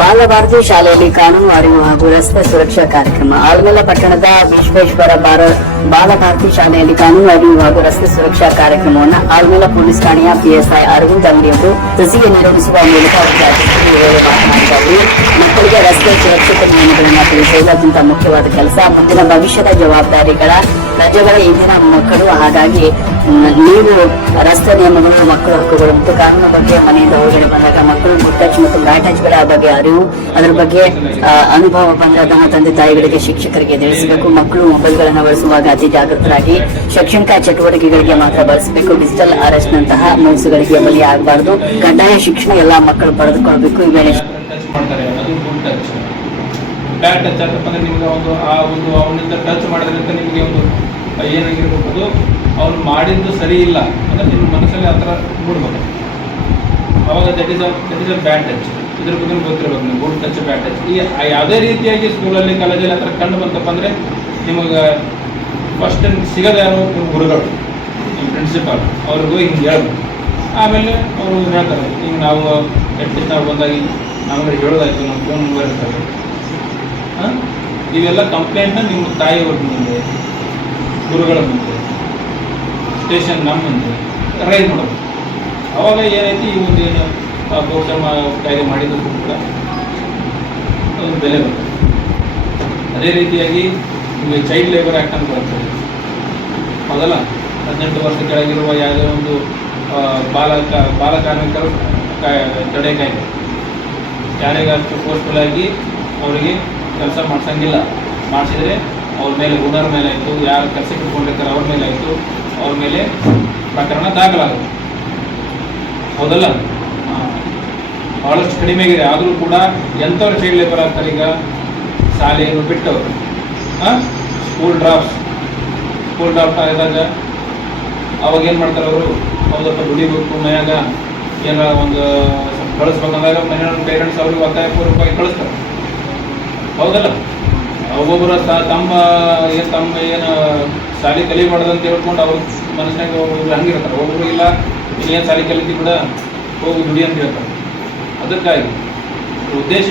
ಬಾಲಭಾರತಿ ಶಾಲೆಯಲ್ಲಿ ಕಾನೂನು ಅರಿವು ಹಾಗೂ ರಸ್ತೆ ಸುರಕ್ಷಾ ಕಾರ್ಯಕ್ರಮ. ಆಲ್ಮಲ ಪಟ್ಟಣದ ವಿಶ್ವೇಶ್ವರ ಬಾಲಭಾರತಿ ಶಾಲೆಯಲ್ಲಿ ಕಾನೂನು ಅರಿವು ಹಾಗೂ ರಸ್ತೆ ಸುರಕ್ಷಾ ಕಾರ್ಯಕ್ರಮವನ್ನು ಆಲ್ಮಲ ಪೊಲೀಸ್ ಠಾಣೆಯ ಪಿಎಸ್ಐ ಅರವಿಂದ್ ಅಂಗಡಿಯವರು ಸಸಿಗೆ ನಿರ್ವಹಿಸುವ ಮೂಲಕ ಮಾತನಾಡಿದರು. ಮಕ್ಕಳಿಗೆ ರಸ್ತೆ ಸುರಕ್ಷತೆ ನಿಯಮಗಳನ್ನು ತಿಳಿಸುವುದು ಅತ್ಯಂತ ಮುಖ್ಯವಾದ ಕೆಲಸ. ಮುಂದಿನ ಭವಿಷ್ಯದ ಜವಾಬ್ದಾರಿಗಳ ಪ್ರಜೆಗಳ ಇಂದಿನ ಮಕ್ಕಳು. ಹಾಗಾಗಿ ನೀವು ರಸ್ತೆ ನಿಯಮಗಳು, ಮಕ್ಕಳ ಹಕ್ಕುಗಳು ಮತ್ತು ಕಾನೂನು ಬಗ್ಗೆ ಮನೆಯಿಂದ ಹೊರಗಡೆ ಬಂದಾಗ ಮಕ್ಕಳು ಗುಡ್ ಟಚ್ ಮತ್ತು ಬ್ಯಾಡ್ ಟಚ್ಗಳ ಬಗ್ಗೆ ಅರಿವು, ಅದರ ಬಗ್ಗೆ ಅನುಭವ ಬಂದಾಗ ತಂದೆ ತಾಯಿಗಳಿಗೆ, ಶಿಕ್ಷಕರಿಗೆ ತಿಳಿಸಬೇಕು. ಮಕ್ಕಳು ಮೊಬೈಲ್ಗಳನ್ನು ಬಳಸುವಾಗ ಅತಿ ಜಾಗೃತರಾಗಿ ಶೈಕ್ಷಣಿಕ ಚಟುವಟಿಕೆಗಳಿಗೆ ಮಾತ್ರ ಬಳಸಬೇಕು. ಡಿಜಿಟಲ್ ಅರೆಸ್ಟ್ ನಂತಹ ಮೋಸಗಳಿಗೆ ಬಲಿಯಾಗಬಾರದು. ಕಡ್ಡಾಯ ಶಿಕ್ಷಣ ಎಲ್ಲಾ ಮಕ್ಕಳು ಪಡೆದುಕೊಳ್ಳಬೇಕು. ಈ ವೇಳೆ ಬ್ಯಾಡ್ ಟಚ್ ಆತಪ್ಪ ಅಂದ್ರೆ ನಿಮ್ಗೆ ಅವನಿಂದ ಟಚ್ ಮಾಡೋದ್ರಿಂದ ನಿಮಗೆ ಒಂದು ಏನಾಗಿರ್ಬೋದು, ಅವ್ನು ಮಾಡಿದ್ದು ಸರಿ ಇಲ್ಲ ಅಂದ್ರೆ ನಿಮ್ಮ ಮನಸ್ಸಲ್ಲಿ ಆ ಥರ ಬಿಡ್ಬೇಕು. ಅವಾಗ that is a bad touch. ಇದ್ರ ಬಗ್ಗೆ ಗೊತ್ತಿರ್ಬೇಕು ನೀವು, ಗುಡ್ ಟಚ್, ಬ್ಯಾಡ್ ಟಚ್. ಈ ಯಾವುದೇ ರೀತಿಯಾಗಿ ಸ್ಕೂಲಲ್ಲಿ, ಕಾಲೇಜಲ್ಲಿ ಆ ಥರ ಕಂಡು ಬಂತಪ್ಪ ಅಂದರೆ ನಿಮಗೆ ಫಸ್ಟ್ ಸಿಗೋದು ಯಾರು? ನಿಮ್ಮ ಗುರುಗಳು, ನಿಮ್ಮ ಪ್ರಿನ್ಸಿಪಾಲ್. ಅವ್ರಿಗೂ ಹಿಂಗೆ ಹೇಳ್ಬೇಕು. ಆಮೇಲೆ ಅವರು ಹೇಳ್ತಾರೆ, ಈಗ ನಾವು ಅಟ್ಲೀಸ್ಟ್ ನಾವು ಬಂದಾಗಿ ನಮಗೆ ಹೇಳೋದಾಯ್ತು, ನಮ್ಮ ಫೋನ್ ನಂಬರ್ ಇರ್ತವೆ. ಇವೆಲ್ಲ ಕಂಪ್ಲೇಂಟ್ನ ನಿಮ್ಮ ತಾಯಿಯವ್ರ ಮುಂದೆ, ಗುರುಗಳ ಮುಂದೆ, ಸ್ಟೇಷನ್ ನಮ್ಮ ಮುಂದೆ ರೈಸ್ ಮಾಡೋದು. ಅವಾಗ ಏನೈತಿ, ಈ ಒಂದು ಏನು ಪೋಷಣ ಕಾಯ್ದೆ ಮಾಡಿದ್ದಕ್ಕೂ ಕೂಡ ಒಂದು ಬೆಲೆ ಬರ್ತದೆ. ಅದೇ ರೀತಿಯಾಗಿ ನಿಮಗೆ ಚೈಲ್ಡ್ ಲೇಬರ್ ಆ್ಯಕ್ಟ್ ಅಂತ ಬರ್ತದೆ, ಹೌದಲ್ಲ? 18 ವರ್ಷ ಕೆಳಗಿರುವ ಯಾವುದೇ ಒಂದು ಬಾಲ ಕಾರ್ಮಿಕರು ತಡೆ ಕಾಯ್ದೆ. ಯಾರಿಗಾದ್ರು ಫೋರ್ಸ್ಫುಲ್ ಆಗಿ ಅವರಿಗೆ ಕೆಲಸ ಮಾಡಿಸಂಗಿಲ್ಲ, ಮಾಡಿಸಿದರೆ ಅವ್ರ ಮೇಲೆ, ಓನರ್ ಮೇಲೆ ಆಯಿತು, ಯಾರು ಕೆಲಸಕ್ಕೆ ಇಟ್ಕೊಂಡಿರ್ತಾರೆ ಅವ್ರ ಮೇಲೆ ಆಯಿತು, ಅವ್ರ ಮೇಲೆ ಪ್ರಕರಣ ದಾಖಲಾಗುತ್ತೆ, ಹೌದಲ್ಲ? ಭಾಳಷ್ಟು ಕಡಿಮೆ ಆಗಿದೆ. ಆದರೂ ಕೂಡ ಎಂಥವ್ರು ಚೈಲ್ಡ್ ಲೇಬರ್ ಆಗ್ತಾರೆ ಈಗ? ಶಾಲೆಯನ್ನು ಬಿಟ್ಟವರು, ಸ್ಕೂಲ್ ಡ್ರಾಪ್ ಆದಾಗ ಅವಾಗ ಏನು ಮಾಡ್ತಾರೆ ಅವರು? ಹೌದಪ್ಪ ದುಡಿಬೇಕು, ಮನ್ಯಾಗ ಏನಾರ ಒಂದು ಕಳಿಸ್ಬೇಕಂದಾಗ ಮನೆಯವ್ರ ಪೇರೆಂಟ್ಸ್ ಅವ್ರಿಗೆ ₹1000 ಕಳಿಸ್ತಾರೆ, ಹೌದಲ್ಲ? ಒಬ್ಬೊಬ್ಬರು ತಮ್ಮ ಏನು ಶಾಲೆ ಕಲಿಬಾರ್ದು ಅಂತ ಹೇಳ್ಕೊಂಡು ಅವ್ರ ಮನಸ್ಸಿನಾಗ ಒಬ್ಬೊಬ್ರು ಹಂಗಿರ್ತಾರೆ. ಒಬ್ಬೊಬ್ರು ಇಲ್ಲ, ಏನು ಶಾಲೆ ಕಲಿತಿ ಕೂಡ ಹೋಗಿ ದುಡಿ ಅಂತ ಹೇಳ್ತಾರೆ. ಅದಕ್ಕಾಗಿ ಉದ್ದೇಶ